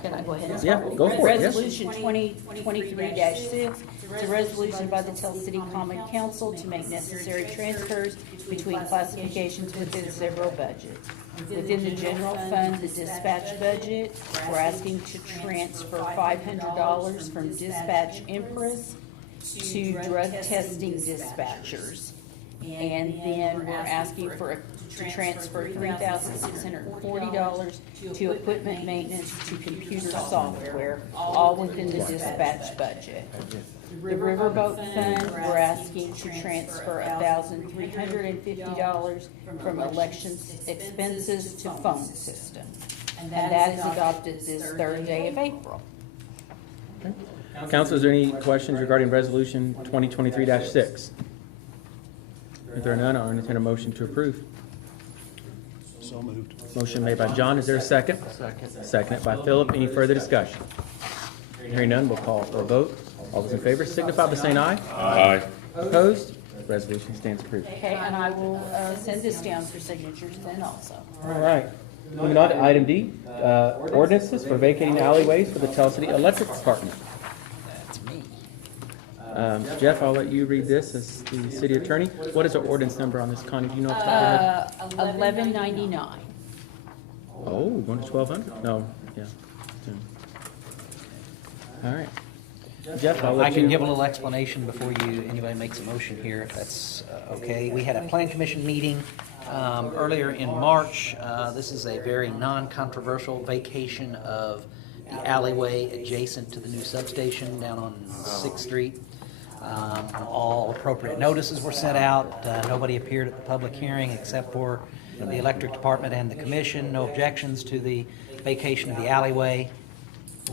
can I go ahead and Yeah, start? go for it, yes. Resolution 2023-6, it's a resolution by the Tell City Common Council to make necessary transfers between classifications within several budgets. Within the general fund, the dispatch budget, we're asking to transfer $500 from dispatch Empress to drug testing dispatchers. And then we're asking to transfer $3,640 to equipment maintenance to computer software, all within the dispatch budget. The Riverboat Fund, we're asking to transfer $1,350 from elections expenses to phone system. And that is adopted this third day of April. Council, is there any questions regarding resolution 2023-6? If there are none, I'll entertain a motion to approve. So moved. Motion made by John. Is there a second? Second. Seconded by Philip. Any further discussion? Hearing none, we'll call for a vote. All those in favor signify by saying aye. Aye. Opposed? Resolution stands approved. Okay, and I will send this down for signatures then also. All right. Moving on to item D, ordinances for vacating alleyways for the Tell City Electric Department. That's me. Jeff, I'll let you read this as the city attorney. What is the ordinance number on this, Connie? Do you know off the top of your head? 1199. Oh, we're going to 1200? No, yeah. All right. Jeff, I'll I let you. can give a little explanation before anybody makes a motion here, if that's okay. We had a plan commission meeting earlier in March. This is a very non-controversial vacation of the alleyway adjacent to the new substation down on 6th Street. All appropriate notices were sent out. Nobody appeared at the public hearing except for the electric department and the commission. No objections to the vacation of the alleyway.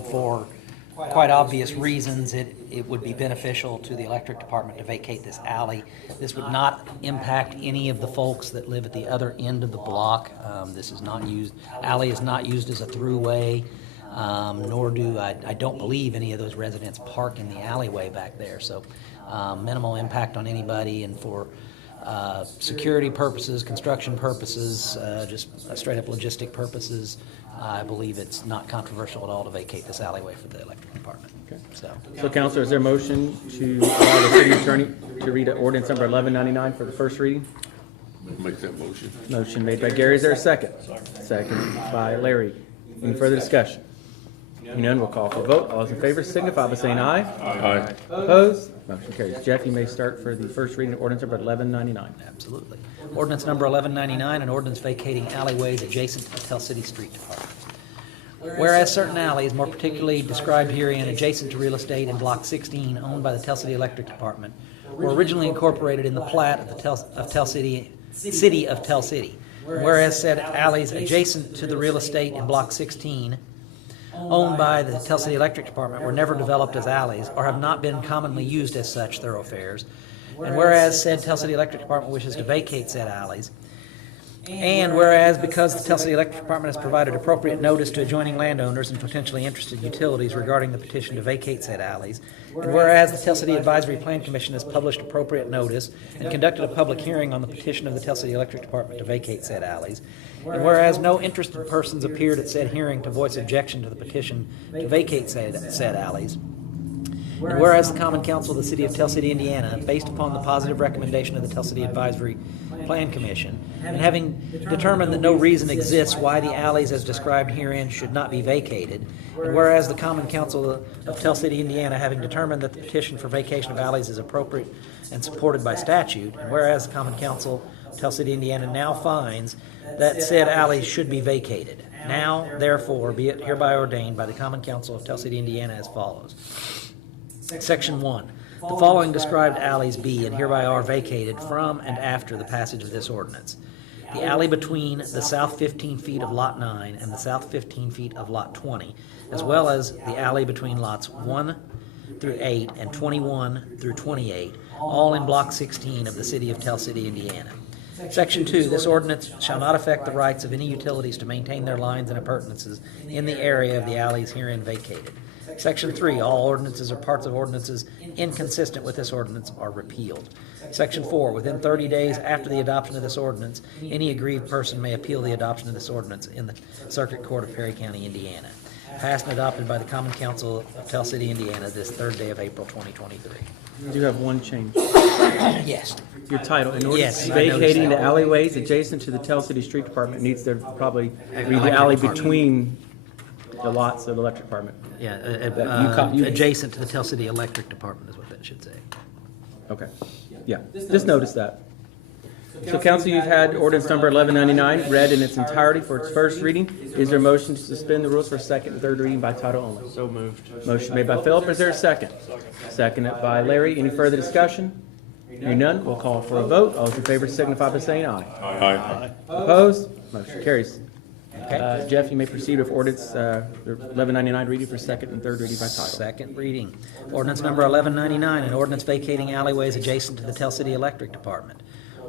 For quite obvious reasons, it would be beneficial to the electric department to vacate this alley. This would not impact any of the folks that live at the other end of the block. This is not used, alley is not used as a throughway, nor I don't believe any of those residents park in the alleyway back there. So minimal impact on anybody, and for security purposes, construction purposes, just straight up logistic purposes, I believe it's not controversial at all to vacate this alleyway for the electric department. Okay. So, Councilor, is there a motion to allow the city attorney to read ordinance number 1199 for the first reading? Make that motion. Motion made by Gary. Is there a second? Second by Larry. Any further discussion? Hearing none, we'll call for a vote. All those in favor signify by saying aye. Aye. Opposed? Motion carries. Jeff, you may start for the first reading of ordinance number 1199. absolutely. Ordinance number 1199, an ordinance vacating alleyways adjacent to the Tell City Street Department. Whereas certain alleys, more particularly described herein, adjacent to real estate in Block 16 owned by the Tell City Electric Department, were originally incorporated in the plat of the City of Tell City. Whereas said alleys adjacent to the real estate in Block 16 owned by the Tell City Electric Department were never developed as alleys or have not been commonly used as such thoroughfares. And whereas said Tell City Electric Department wishes to vacate said alleys, and whereas because the Tell City Electric Department has provided appropriate notice to adjoining landowners and potentially interested utilities regarding the petition to vacate said alleys, and whereas the Tell City Advisory Plan Commission has published appropriate notice and conducted a public hearing on the petition of the Tell City Electric Department to vacate said alleys, and whereas no interested persons appeared at said hearing to voice objection to the petition to vacate said alleys, and whereas the Common Council of the City of Tell City, Indiana, based upon the positive recommendation of the Tell City Advisory Plan Commission, and having determined that no reason exists why the alleys as described herein should not be vacated, and whereas the Common Council of Tell City, Indiana, having determined that the petition for vacation of alleys is appropriate and supported by statute, and whereas the Common Council of Tell City, Indiana now finds that said alleys should be vacated. Now, therefore, be it hereby ordained by the Common Council of Tell City, Indiana as follows. Section 1. The following described alleys be and hereby are vacated from and after the passage of this ordinance. The alley between the south 15 feet of Lot 9 and the south 15 feet of Lot 20, as well as the alley between Lots 1 through 8 and 21 through 28, all in Block 16 of the City of Tell City, Indiana. Section 2. This ordinance shall not affect the rights of any utilities to maintain their lines and appurtenances in the area of the alleys herein vacated. Section 3, all ordinances or parts of ordinances inconsistent with this ordinance are repealed. Section 4, within 30 days after the adoption of this ordinance, any aggrieved person may appeal the adoption of this ordinance in the Circuit Court of Perry County, Indiana. Passed and adopted by the Common Council of Tell City, Indiana, this 3rd day of April 2023. You do have one change. Yes. Your title, in order Yes, to I noticed vacating that. the alleyways adjacent to the Tell City Street Department needs to probably read the Electric alley Department. between the lots of the electric department. Yeah, you- adjacent to the Tell City Electric Department is what that should say. Okay, yeah, just notice that. So council, you've had ordinance number 1199 read in its entirety for its first reading. Is there a motion to suspend the rules for second and third reading by title only? So moved. Motion made by Philip, is there a second? Seconded by Larry, any further discussion? Hearing none, we'll call for a vote. All those in favor signify by saying aye. Aye. Opposed? Motion carries. Jeff, you may proceed with ordinance 1199 reading for second and third reading by title. Second reading. Ordinance number 1199, an ordinance vacating alleyways adjacent to the Tell City Electric Department.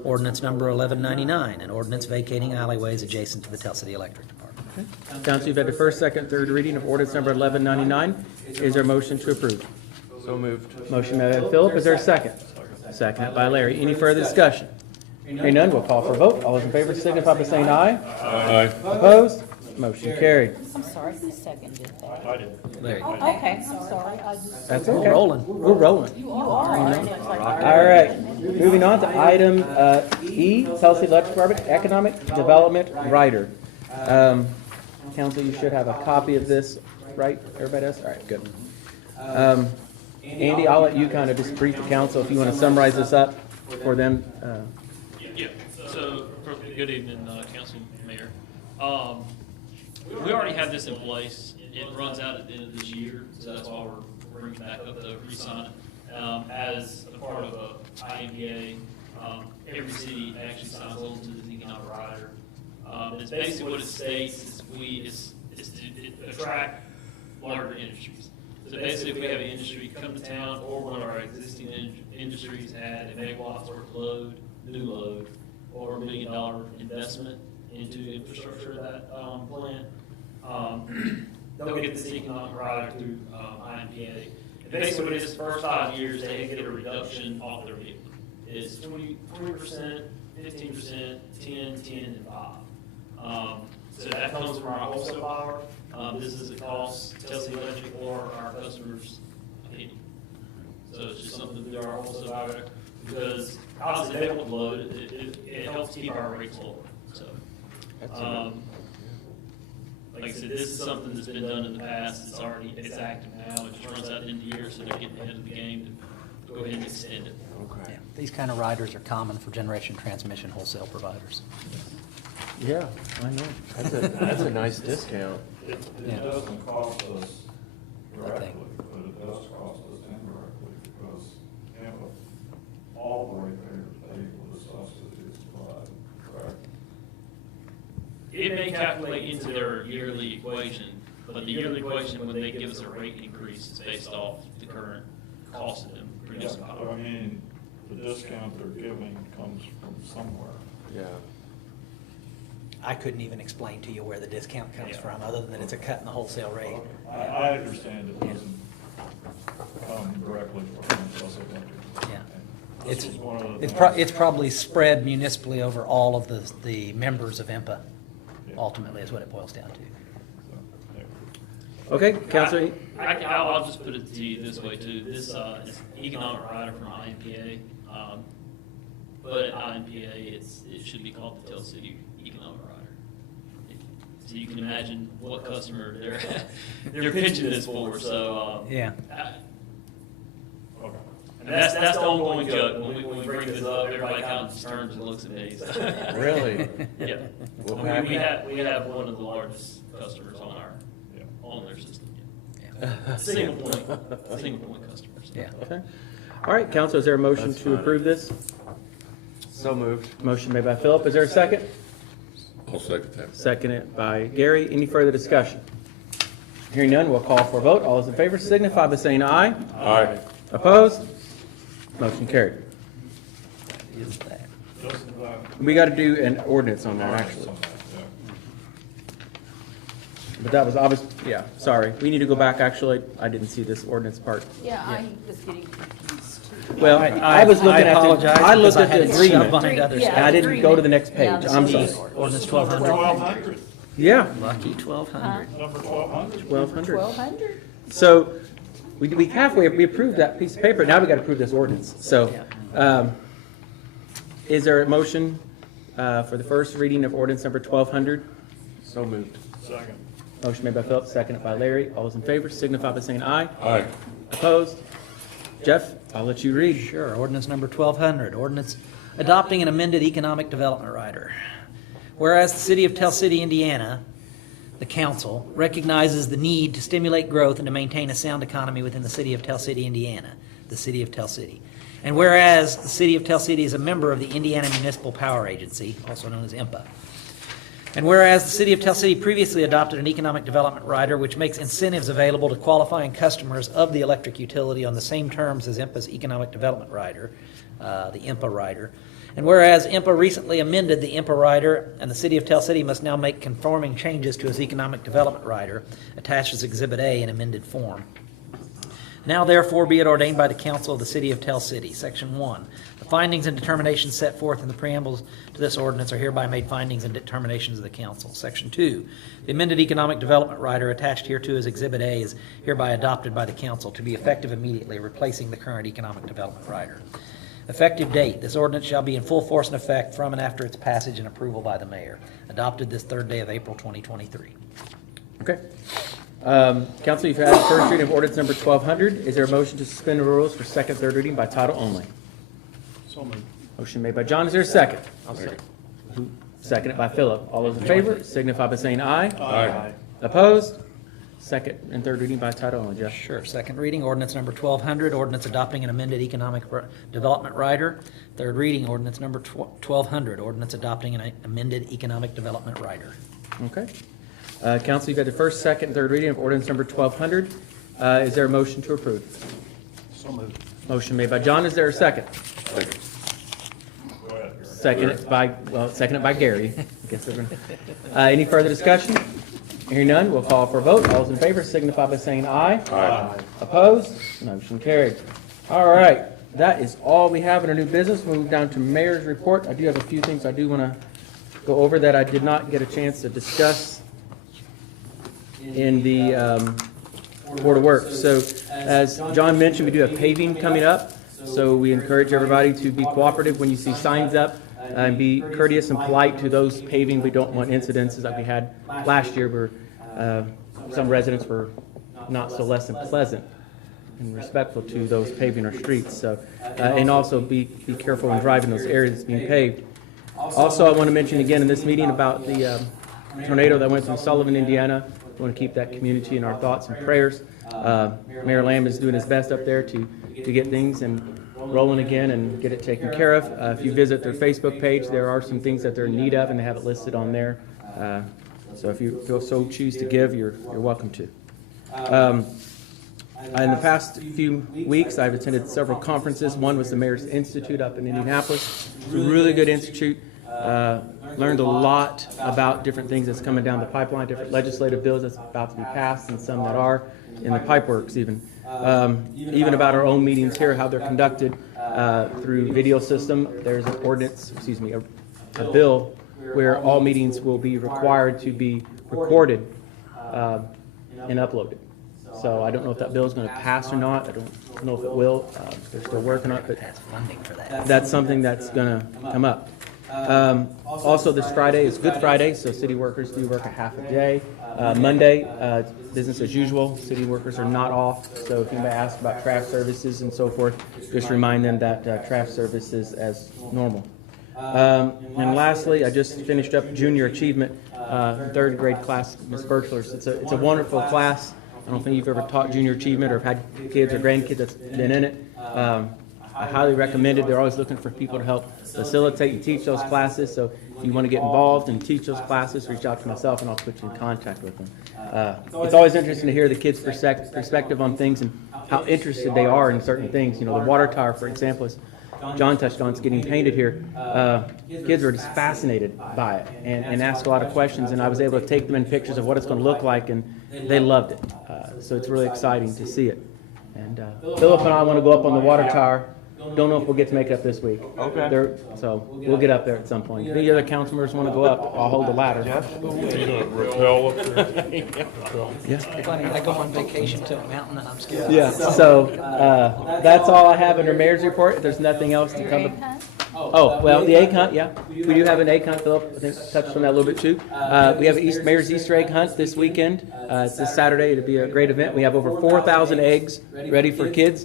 Ordinance number 1199, an ordinance vacating alleyways adjacent to the Tell City Electric Department. Council, you've had the first, second, third reading of ordinance number 1199. Is there a motion to approve? So moved. Motion made by Philip, is there a second? Seconded by Larry. Any further discussion? Hearing none, we'll call for a vote. All those in favor signify by saying aye. Aye. Opposed? Motion carried. I'm sorry, who seconded that? I did. Larry. Okay, I'm sorry, I just, That's We're okay. rolling. We're rolling. you are. I didn't know. It's like- All right, moving on to item E, Tell City Electric Department Economic Development Rider. Council, you should have a copy of this, right? Everybody does? All right, good. Andy, I'll let you kind of just brief the council if you want to summarize this up for them. Yeah, so, good evening, Council Mayor. We already have this in place. It runs out at the end of this year, so that's why we're bringing it back up to re-sign it. As a part of a IMPA, every city actually signs on to the economic rider. It's basically what it states is to attract larger industries. So basically, if we have an industry come to town or one of our existing industries add a megawatt's worth of load, new load, or $1 million investment into infrastructure of that plant, they'll get this economic rider through IMPA. And basically, what it is, the first 5 years, they get a reduction off their vehicle. It's 20%, 15%, 10, 10, and 5. So that comes from our wholesale power. This is the cost Tell City Electric or our customers pay. So it's just something to do our wholesale power because obviously they want the load. It helps keep our rates lower. So, like I said, this is something that's been done in the past. It's active now. It just runs out in the year, so they're getting ahead of the game to go ahead and extend it. Okay. Yeah, these kind of riders are common for generation transmission wholesale providers. Yeah, I know. That's a nice discount. It doesn't cost us directly, think. but it does cost us indirectly because Tampa, all the ratepayers pay for the subsidies provided, correct? It may calculate into their yearly equation, but the yearly equation, when they give us a rate increase, is based off the current cost of them producing Yeah, power. I mean, the discount they're giving comes from somewhere. Yeah. I couldn't even explain to you where the discount comes Yeah. from, other than it's a cut in the wholesale rate. I understand it doesn't come directly from us. Yeah. This is one of the It's probably spread municipally over all of the members of IMPA, ultimately, is what it boils down to. Okay, Counselor, I'll just put it to you this way too. This is economic rider from INPA. But at INPA, it should be called the Tell City Economic Rider. So you can imagine what customer they're pitching this for, so. Yeah. And that's the ongoing joke. When we bring this up, everybody kind of just turns and looks at me. So. Really? Yeah. What I mean, we happened? have one of the largest customers on their system. Yeah. Single point customers. Yeah. okay. All right, Council, is there a motion That's to fine. approve this? So moved. Motion made by Philip. Is there a second? I'll second that. Seconded by Gary. Any further discussion? Hearing none, we'll call for a vote. All those in favor signify by saying aye. Aye. Opposed? Motion carried. Is that? Doesn't that? We got to do an ordinance on that, actually. But that was obvious, yeah, sorry. We need to go back, actually. I didn't see this ordinance part. Yeah, I was getting confused too. Well, I was looking at apologize I looked because at the had it shoved agreement. behind other Yeah. And I didn't go to the next Yeah, page. the I'm city sorry. Ordinance Number 1200. 1,200. Yeah, Lucky 1200. Number 1,200. 1,200. 1,200? So we halfway, we approved that piece of paper. Now we got to approve this ordinance. So is there a motion for the first reading of ordinance number 1,200? So moved. Second. Motion made by Philip, seconded by Larry. All those in favor signify by saying aye. Aye. Opposed? Jeff, I'll let you read. Sure, ordinance number 1200, ordinance adopting an amended economic development rider. Whereas the city of Tell City, Indiana, the council, recognizes the need to stimulate growth and to maintain a sound economy within the city of Tell City, Indiana, the city of Tell City. And whereas the city of Tell City is a member of the Indiana Municipal Power Agency, also known as IMPA. And whereas the city of Tell City previously adopted an economic development rider which makes incentives available to qualifying customers of the electric utility on the same terms as IMPA's economic development rider, the IMPA rider. And whereas IMPA recently amended the IMPA rider and the city of Tell City must now make conforming changes to its economic development rider, attached as Exhibit A in amended form. Now therefore be it ordained by the council of the city of Tell City. Section 1. The findings and determinations set forth in the preambles to this ordinance are hereby made findings and determinations of the council. Section 2. The amended economic development rider attached hereto as Exhibit A is hereby adopted by the council to be effective immediately, replacing the current economic development rider. Effective date. This ordinance shall be in full force and effect from and after its passage and approval by the mayor. Adopted this third day of April 2023. Okay. Council, you've had first reading of ordinance number 1,200. Is there a motion to suspend the rules for second, third reading by title only? So moved. Motion made by John. Is there a second? I'll second. Seconded by Philip. All those in favor signify by saying aye. Aye. Opposed? Second and third reading by title only, Jeff. Sure. Second reading, ordinance number 1200, ordinance adopting an amended economic development rider. Third reading, ordinance number 1200, ordinance adopting an amended economic development rider. Okay. Council, you've had the first, second, and third reading of ordinance number 1,200. Is there a motion to approve? So moved. Motion made by John. Is there a second? Second. Go ahead, Gary. Seconded by Gary. I guess they're gonna- Any further discussion? Hearing none, we'll call for a vote. All those in favor signify by saying aye. Aye. Opposed? Motion carried. All right, that is all we have in our new business. We'll move down to mayor's report. I do have a few things I do want to go over that I did not get a chance to discuss in the Board of Works. So as John mentioned, we do have paving coming up. So we encourage everybody to be cooperative when you see signs up and be courteous and polite to those paving. We don't want incidences like we had last year where some residents were not so less than pleasant and respectful to those paving our streets. So, and also be careful when driving those areas that's being paved. Also, I want to mention again in this meeting about the tornado that went through Sullivan, Indiana. We want to keep that community in our thoughts and prayers. Mayor Lamb is doing his best up there to get things and rolling again and get it taken care of. If you visit their Facebook page, there are some things that they're in need of, and they have it listed on there. So if you feel so choose to give, you're welcome to. In the past few weeks, I've attended several conferences. One was the Mayor's Institute up in Indianapolis. It's a really good institute. Learned a lot about different things that's coming down the pipeline, different legislative bills that's about to be passed, and some that are in the pipeworks even. Even about our own meetings here, how they're conducted through video system. There's an ordinance, a bill where all meetings will be required to be recorded and uploaded. So I don't know if that bill is going to pass or not. I don't know if it will. They're still working on it, but That's funding for that. that's something that's going to come up. Also, this Friday is Good Friday, so city workers do work a half a day. Monday, business as usual. City workers are not off, so if anybody asks about trash services and so forth, just remind them that trash services as normal. And lastly, I just finished up junior achievement, third grade class, Ms. Birchler's. It's a wonderful class. I don't think you've ever taught junior achievement or have had kids or grandkids that's been in it. I highly recommend it. They're always looking for people to help facilitate and teach those classes. So if you want to get involved and teach those classes, reach out to myself and I'll put you in contact with them. It's always interesting to hear the kids' perspective on things and how interested they are in certain things. You know, the water tower, for example, is John touched on, it's getting painted here. Kids are just fascinated by it and ask a lot of questions, and I was able to take them in pictures of what it's going to look like, and they loved it. So it's really exciting to see it. And Philip and I want to go up on the water tower. Don't know if we'll get to make it up this week. Okay. So we'll get up there at some point. If any other council members want to go up, I'll hold the ladder. Rappel up there? Funny, I go on vacation to a mountain and I'm scared. Yeah, so that's all I have under mayor's report. If there's nothing else to come. Oh, well, the egg hunt, yeah. We do have an egg hunt, Philip, I think touched on that a little bit too. We have an Mayor's Easter egg hunt this weekend. It's this Saturday. It'll be a great event. We have over 4,000 eggs ready for kids.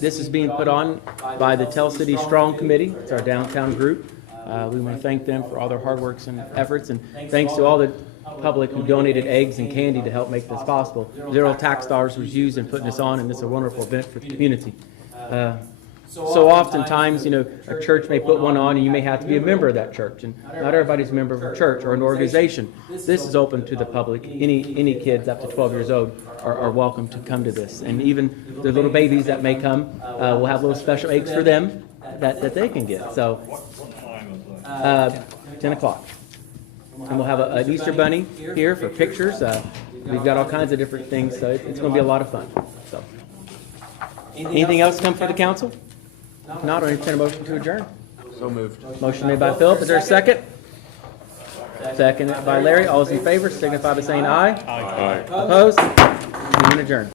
This is being put on by the Tell City Strong Committee. It's our downtown group. We want to thank them for all their hard work and efforts, and thanks to all the public who donated eggs and candy to help make this possible. Zero tax dollars was used in putting this on, and this is a wonderful event for the community. So oftentimes, you know, a church may put one on and you may have to be a member of that church, and not everybody's a member of a church or an organization. This is open to the public. Any kids up to 12 years old are welcome to come to this, and even the little babies that may come, we'll have little special eggs for them that they can get. So What time is that? 10 o'clock. And we'll have an Easter bunny here for pictures. We've got all kinds of different things, so it's going to be a lot of fun. So, anything else come for the council? If not, I'll entertain a motion to adjourn. So moved. Motion made by Philip. Is there a second? Second by Larry. All those in favor signify by saying aye. Aye. Opposed? Meeting adjourned.